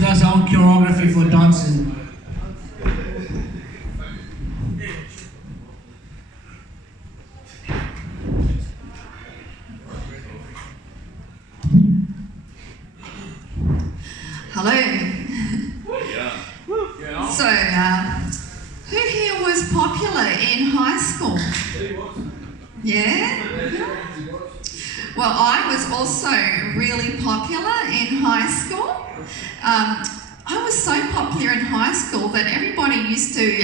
she does her own choreography for dancing. Hello. So, who here was popular in high school? Yeah? Well, I was also really popular in high school. I was so popular in high school that everybody used to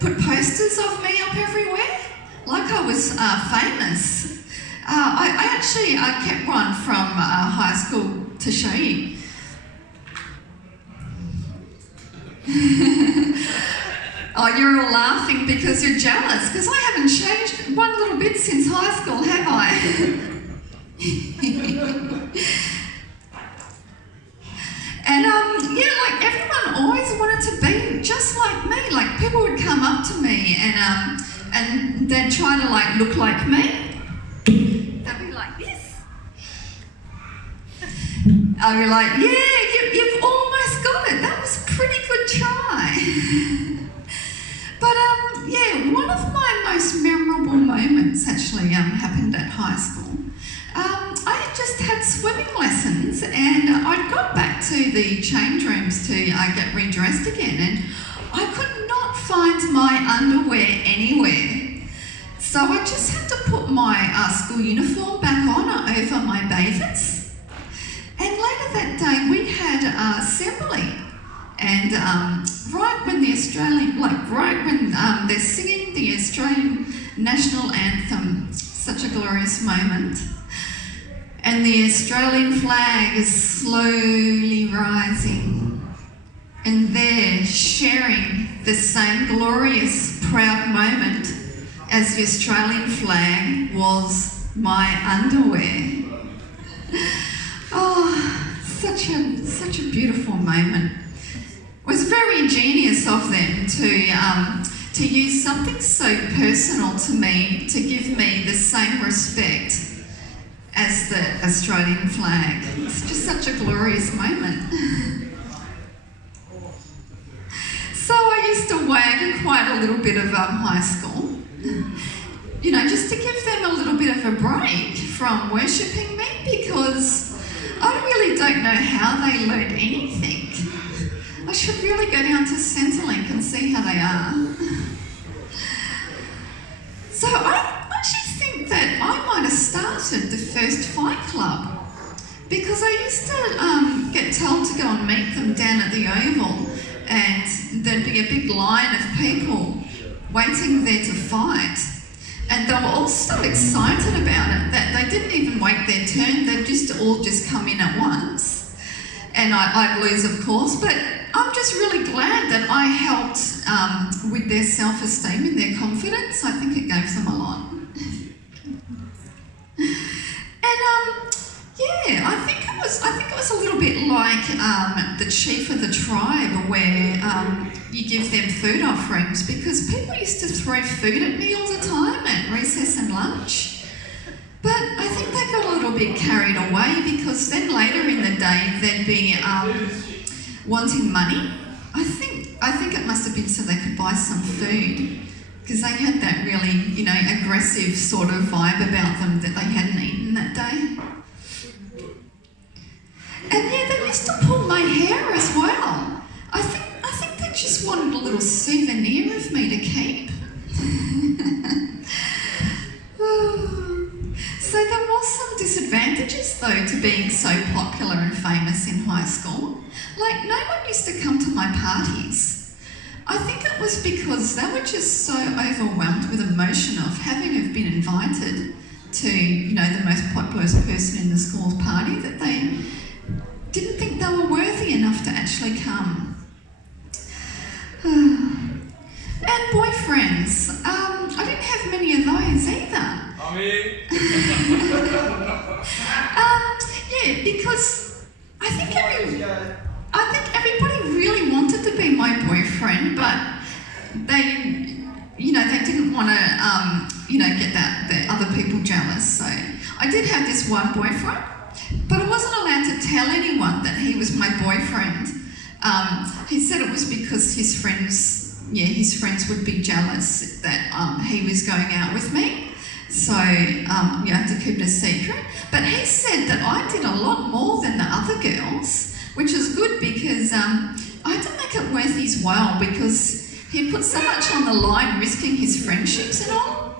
put posters of me up everywhere, like I was famous. I actually kept one from high school to show you. Oh, you're all laughing because you're jealous, because I haven't changed one little bit since high school, have I? And yeah, like everyone always wanted to be just like me. Like people would come up to me and they'd try to like look like me. They'd be like this. I'd be like, yeah, you've almost got it. That was a pretty good try. But yeah, one of my most memorable moments actually happened at high school. I had just had swimming lessons and I'd got back to the change rooms to get redressed again, and I could not find my underwear anywhere. So I just had to put my school uniform back on over my bathers. And later that day we had assembly, and right when they're singing the Australian national anthem, such a glorious moment, and the Australian flag is slowly rising, and they're sharing the same glorious, proud moment as the Australian flag was my underwear. Oh, such a beautiful moment. It was very ingenious of them to use something so personal to me to give me the same respect as the Australian flag. It's just such a glorious moment. So I used to wag quite a little bit of high school, you know, just to give them a little bit of a break from worshipping me, because I really don't know how they learned anything. I should really go down to Centrelink and see how they are. So I actually think that I might have started the first fight club, because I used to get told to go and meet them down at the Oval, and there'd be a big line of people waiting there to fight. And they were all so excited about it that they didn't even wait their turn. They'd all just come in at once. And I'd lose, of course, but I'm just really glad that I helped with their self-esteem and their confidence. I think it gave them a lot. And yeah, I think it was a little bit like the chief of the tribe, where you give them food offerings, because people used to throw food at me all the time at recess and lunch. But I think they got a little bit carried away, because then later in the day they'd be wanting money. I think it must have been so they could buy some food, because they had that really, you know, aggressive sort of vibe about them that they hadn't eaten that day. And yeah, they used to pull my hair as well. I think they just wanted a little souvenir of me to keep. So there was some disadvantages though to being so popular and famous in high school. Like, no one used to come to my parties. I think it was because they were just so overwhelmed with emotion of having been invited to, you know, the most popular person in the school's party, that they didn't think they were worthy enough to actually come. And boyfriends. I didn't have many of those either. Yeah, because I think everybody really wanted to be my boyfriend, but they didn't want to, get the other people jealous. So I did have this one boyfriend, but I wasn't allowed to tell anyone that he was my boyfriend. He said it was because his friends would be jealous that he was going out with me. So you have to keep it a secret. But he said that I did a lot more than the other girls, which is good because I had to make it worth his while because he put so much on the line risking his friendships and all.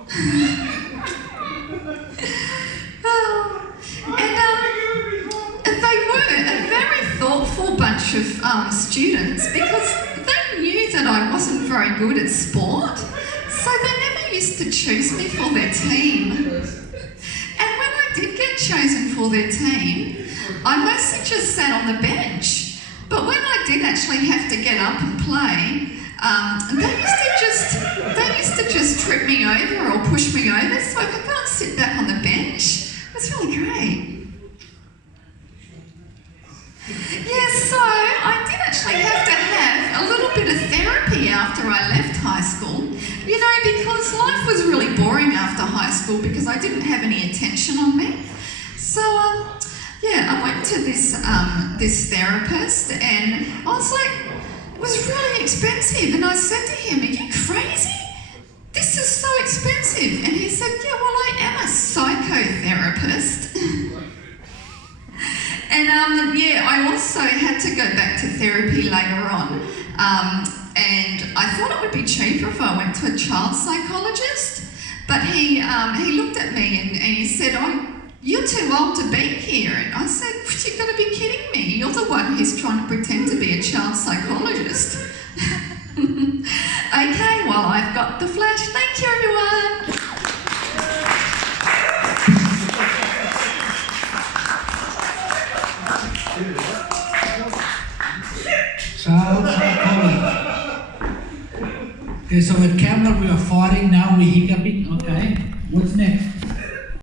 And they were a very thoughtful bunch of students because they knew that I wasn't very good at sport, so they never used to choose me for their team. And when I did get chosen for their team, I mostly just sat on the bench. But when I did actually have to get up and play, they used to just trip me over or push me over so I could go and sit back on the bench. It was really great. Yeah, so I did actually have to have a little bit of therapy after I left high school, you know, because life was really boring after high school because I didn't have any attention on me. So, I went to this therapist and I was like, it was really expensive. And I said to him, are you crazy? This is so expensive. And he said, yeah, well, I am a psychotherapist. And I also had to go back to therapy later on. And I thought it would be cheaper if I went to a child psychologist. But he looked at me and he said, oh, you're too old to be here. And I said, you've got to be kidding me. You're the one who's trying to pretend to be a child psychologist. Okay, well, I've got the flash. Thank you, everyone. Child psychologist. Okay, so with Cameron we are fighting, now we're hiccuping. Okay, what's next?